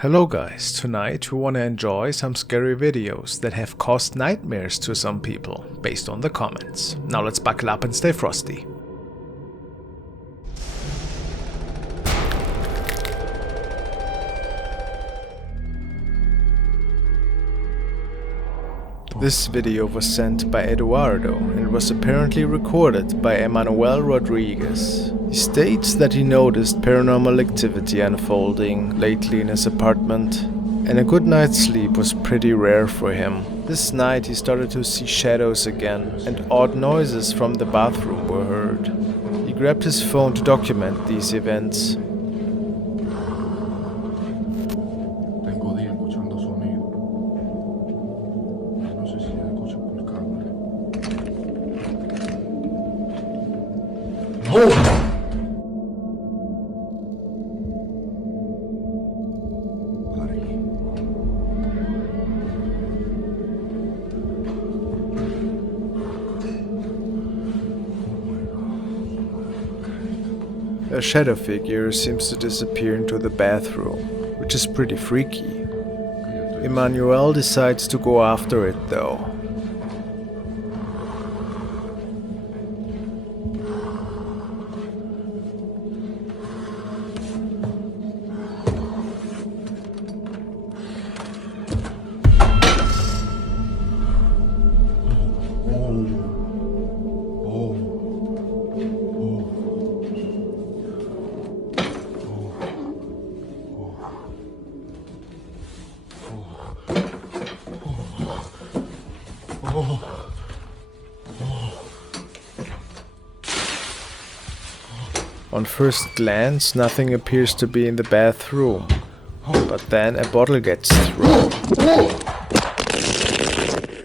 Hello guys, tonight we wanna enjoy some scary videos that have caused nightmares to some people, based on the comments. Now let's buckle up and stay frosty. This video was sent by Eduardo and was apparently recorded by Emmanuel Rodriguez. He states that he noticed paranormal activity unfolding lately in his apartment, and a good night's sleep was pretty rare for him. This night he started to see shadows again, and odd noises from the bathroom were heard. He grabbed his phone to document these events. A shadow figure seems to disappear into the bathroom, which is pretty freaky. Emmanuel decides to go after it though. On first glance, nothing appears to be in the bathroom, but then a bottle gets thrown,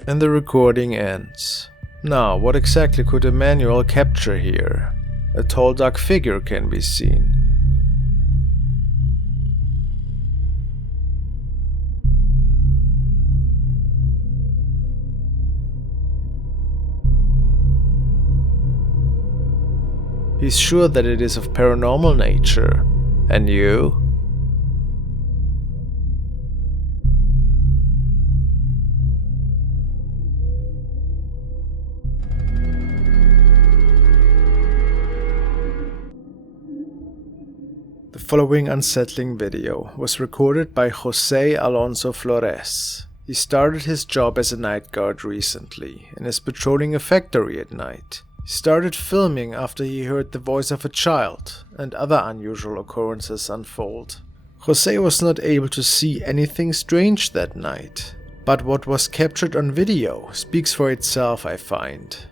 and the recording ends. Now, what exactly could Emmanuel capture here? A tall dark figure can be seen. He's sure that it is of paranormal nature. And you? The following unsettling video was recorded by Jose Alonso Flores. He started his job as a night guard recently and is patrolling a factory at night. He started filming after he heard the voice of a child and other unusual occurrences unfold. Jose was not able to see anything strange that night, but what was captured on video speaks for itself, I find.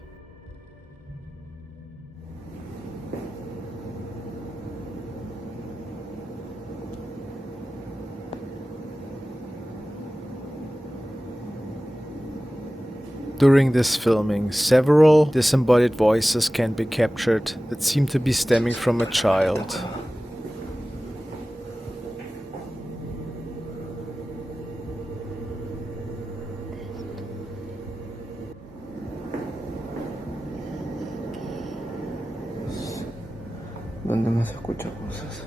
During this filming, several disembodied voices can be captured that seem to be stemming from a child. ¿Dónde más escucho cosas?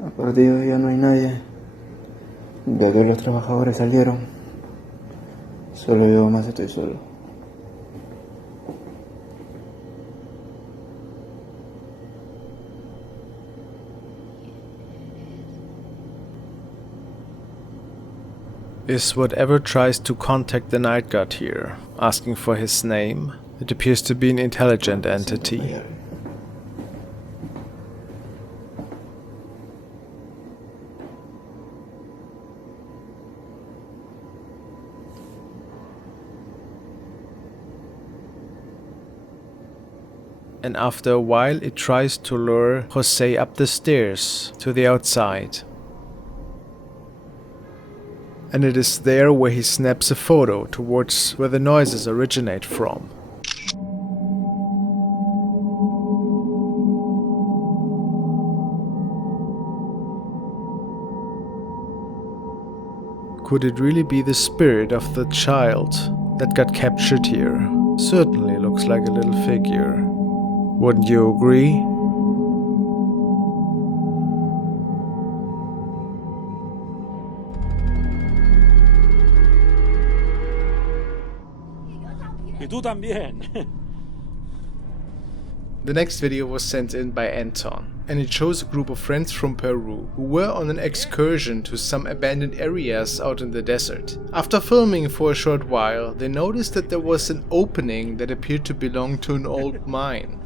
A partir de hoy ya no hay nadie. Ya que los trabajadores salieron, solo yo más estoy solo. Is whatever tries to contact the night guard here, asking for his name? It appears to be an intelligent entity. And after a while it tries to lure Jose up the stairs to the outside. And it is there where he snaps a photo towards where the noises originate from. Could it really be the spirit of the child that got captured here? Certainly looks like a little figure. Wouldn't you agree? tú también. The next video was sent in by Anton, and it shows a group of friends from Peru who were on an excursion to some abandoned areas out in the desert. After filming for a short while, they noticed that there was an opening that appeared to belong to an old mine.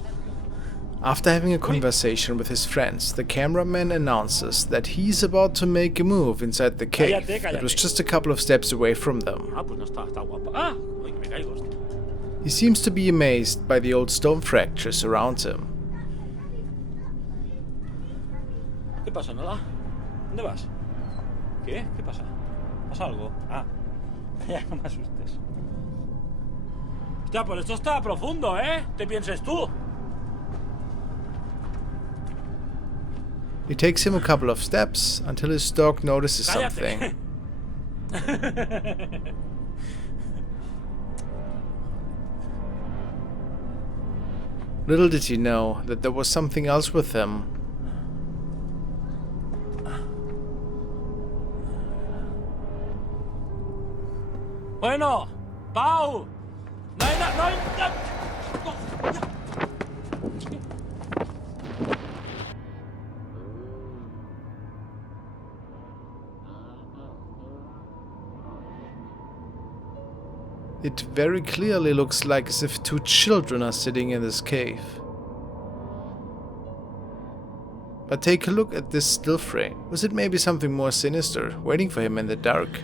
After having a conversation with his friends, the cameraman announces that he's about to make a move inside the cave that was just a couple of steps away from them. He seems to be amazed by the old stone fractures around him. ¿Qué pasa, Nola? ¿Dónde vas? ¿Qué? ¿Qué pasa? ¿Pasa algo? Ah, ya no me asustes. Hostia, pero esto está profundo, ¿eh? ¿Te pienses tú? It takes him a couple of steps until his dog notices something. Little did he know that there was something else with him. Bueno, Pau. No hay nada. It very clearly looks like as if two children are sitting in this cave. But take a look at this still frame. Was it maybe something more sinister waiting for him in the dark?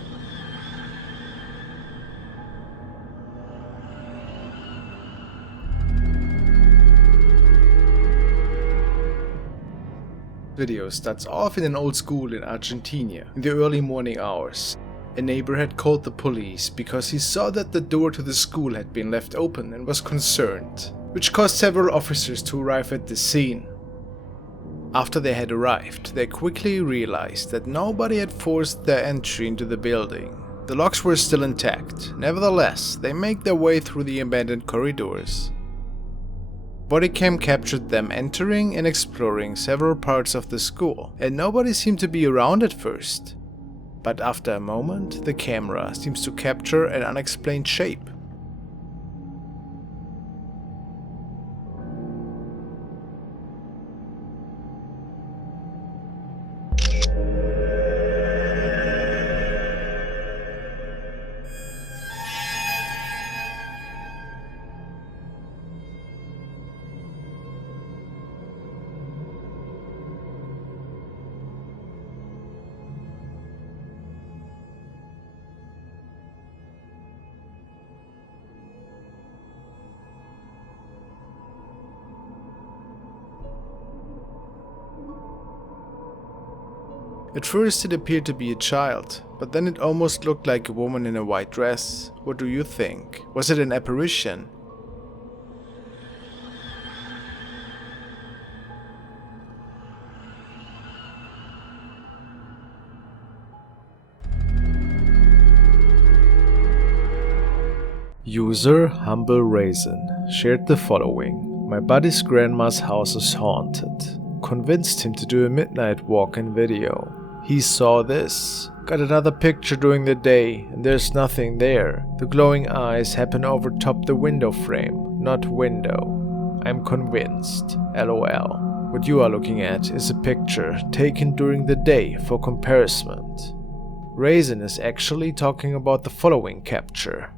Video starts off in an old school in Argentina in the early morning hours. A neighbor had called the police because he saw that the door to the school had been left open and was concerned, which caused several officers to arrive at the scene. After they had arrived, they quickly realized that nobody had forced their entry into the building. The locks were still intact. Nevertheless, they make their way through the abandoned corridors. Bodycam captured them entering and exploring several parts of the school, and nobody seemed to be around at first. But after a moment, the camera seems to capture an unexplained shape. At first it appeared to be a child, but then it almost looked like a woman in a white dress. What do you think? Was it an apparition? User Humble Raisin shared the following. My buddy's grandma's house is haunted. Convinced him to do a midnight walk-in video. He saw this. Got another picture during the day and there's nothing there. The glowing eyes happen over top the window frame, not window. I'm convinced. LOL. What you are looking at is a picture taken during the day for comparison. Raisin is actually talking about the following capture.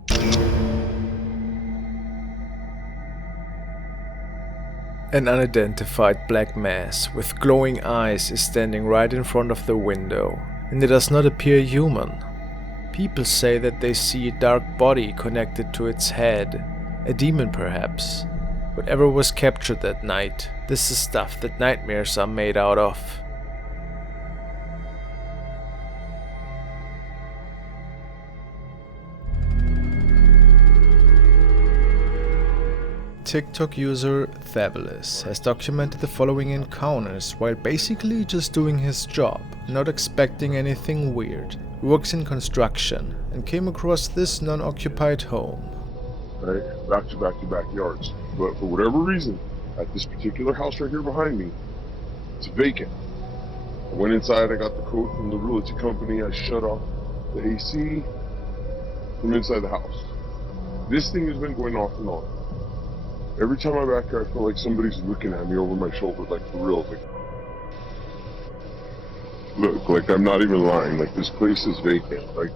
An unidentified black mass with glowing eyes is standing right in front of the window, and it does not appear human. People say that they see a dark body connected to its head, a demon perhaps. Whatever was captured that night, this is stuff that nightmares are made out of. TikTok user Fabulous has documented the following encounters while basically just doing his job, not expecting anything weird. He works in construction and came across this non-occupied home. Right, back to backyards. But for whatever reason, at this particular house right here behind me, it's vacant. I went inside, I got the code from the realty company, I shut off the AC from inside the house. This thing has been going off and on. Every time I'm back here, I feel like somebody's looking at me over my shoulder, like for real. Like, look, like I'm not even lying. Like this place is vacant. Like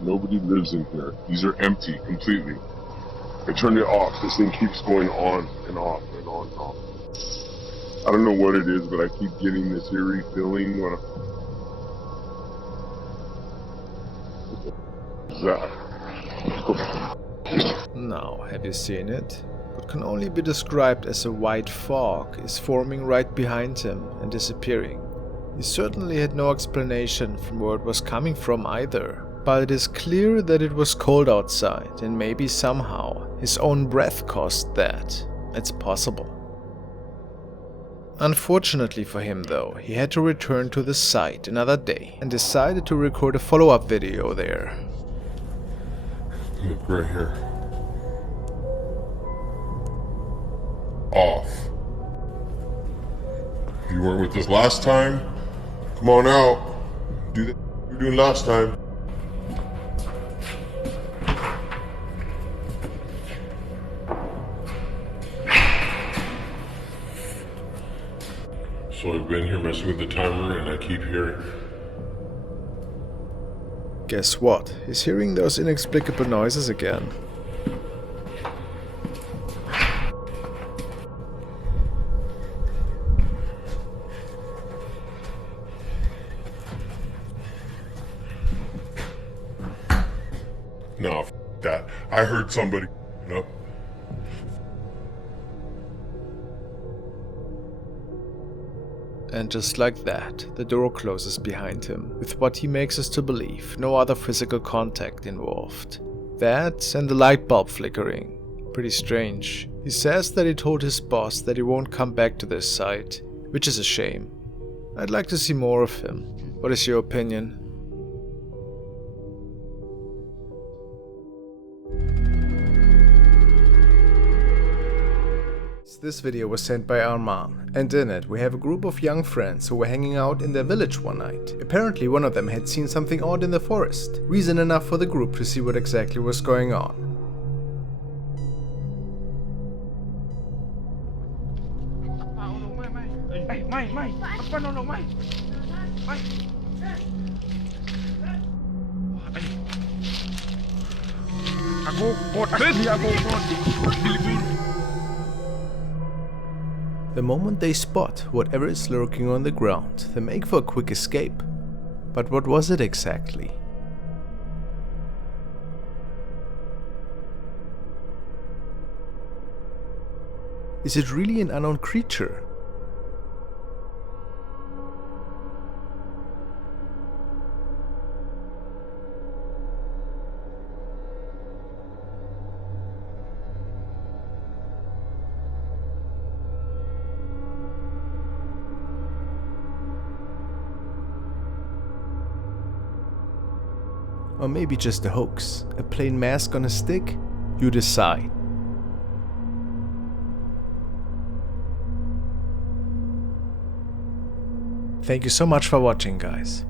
nobody lives in here. These are empty completely. I turned it off. This thing keeps going on and off and on and off. I don't know what it is, but I keep getting this eerie feeling when Now, have you seen it? What can only be described as a white fog is forming right behind him and disappearing. He certainly had no explanation from where it was coming from either, but it is clear that it was cold outside and maybe somehow his own breath caused that. It's possible. Unfortunately for him though, he had to return to the site another day and decided to record a follow-up video there. Look right here. Off. You weren't with us last time? Come on out. Do that you were doing last time. So I've been here messing with the timer and I keep hearing. Guess what? He's hearing those inexplicable noises again. No, that. I heard somebody. No. And just like that, the door closes behind him, with what he makes us to believe no other physical contact involved. That and the light bulb flickering. Pretty strange. He says that he told his boss that he won't come back to this site, which is a shame. I'd like to see more of him. What is your opinion? This video was sent by Arman, and in it we have a group of young friends who were hanging out in their village one night. Apparently one of them had seen something odd in the forest, reason enough for the group to see what exactly was going on. The moment they spot whatever is lurking on the ground, they make for a quick escape. But what was it exactly? Is it really an unknown creature? Or maybe just a hoax, a plain mask on a stick? You decide. Thank you so much for watching, guys.